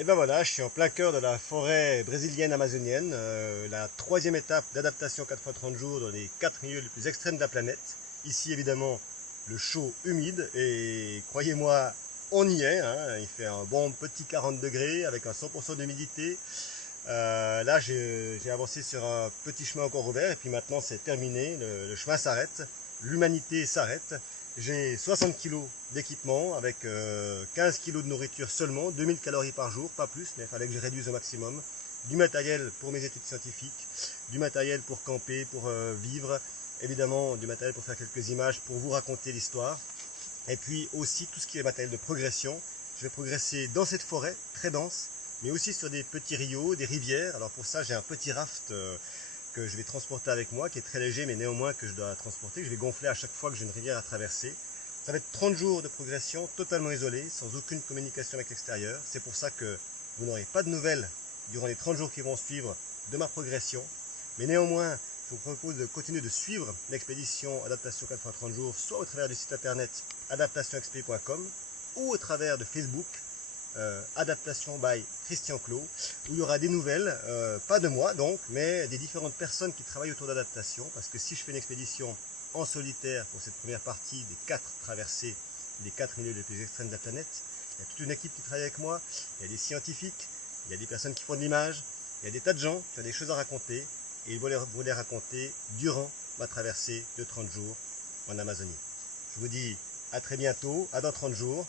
Et ben voilà, je suis en plein cœur de la forêt brésilienne amazonienne, la troisième étape d'adaptation 4x30 jours dans les 4 milieux les plus extrêmes de la planète. Ici évidemment le chaud humide et croyez-moi on y est, hein, il fait un bon petit 40 degrés avec un 100% d'humidité. Là j'ai avancé sur un petit chemin encore ouvert et puis maintenant c'est terminé, le chemin s'arrête, l'humanité s'arrête. J'ai 60 kg d'équipement avec 15 kg de nourriture seulement, 2000 calories par jour, pas plus, mais il fallait que je réduise au maximum. Du matériel pour mes études scientifiques, du matériel pour camper, pour vivre, évidemment du matériel pour faire quelques images, pour vous raconter l'histoire. Et puis aussi tout ce qui est matériel de progression. Je vais progresser dans cette forêt très dense, mais aussi sur des petits rios, des rivières. Alors pour ça j'ai un petit raft que je vais transporter avec moi, qui est très léger mais néanmoins que je dois transporter, que je vais gonfler à chaque fois que j'ai une rivière à traverser. Ça va être 30 jours de progression totalement isolé, sans aucune communication avec l'extérieur. C'est pour ça que vous n'aurez pas de nouvelles durant les 30 jours qui vont suivre de ma progression. Mais néanmoins, je vous propose de continuer de suivre l'expédition Adaptation 4x30 jours, soit au travers du site internet adaptationexp.com ou au travers de Facebook, Adaptation by Christian Clot, où il y aura des nouvelles, pas de moi donc, mais des différentes personnes qui travaillent autour d'adaptation, parce que si je fais une expédition en solitaire pour cette première partie des 4 traversées, des 4 milieux les plus extrêmes de la planète, il y a toute une équipe qui travaille avec moi, il y a des scientifiques, il y a des personnes qui font de l'image, il y a des tas de gens qui ont des choses à raconter, et ils vont les raconter durant ma traversée de 30 jours en Amazonie. Je vous dis à très bientôt, à dans 30 jours,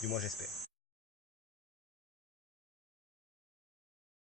du moins j'espère.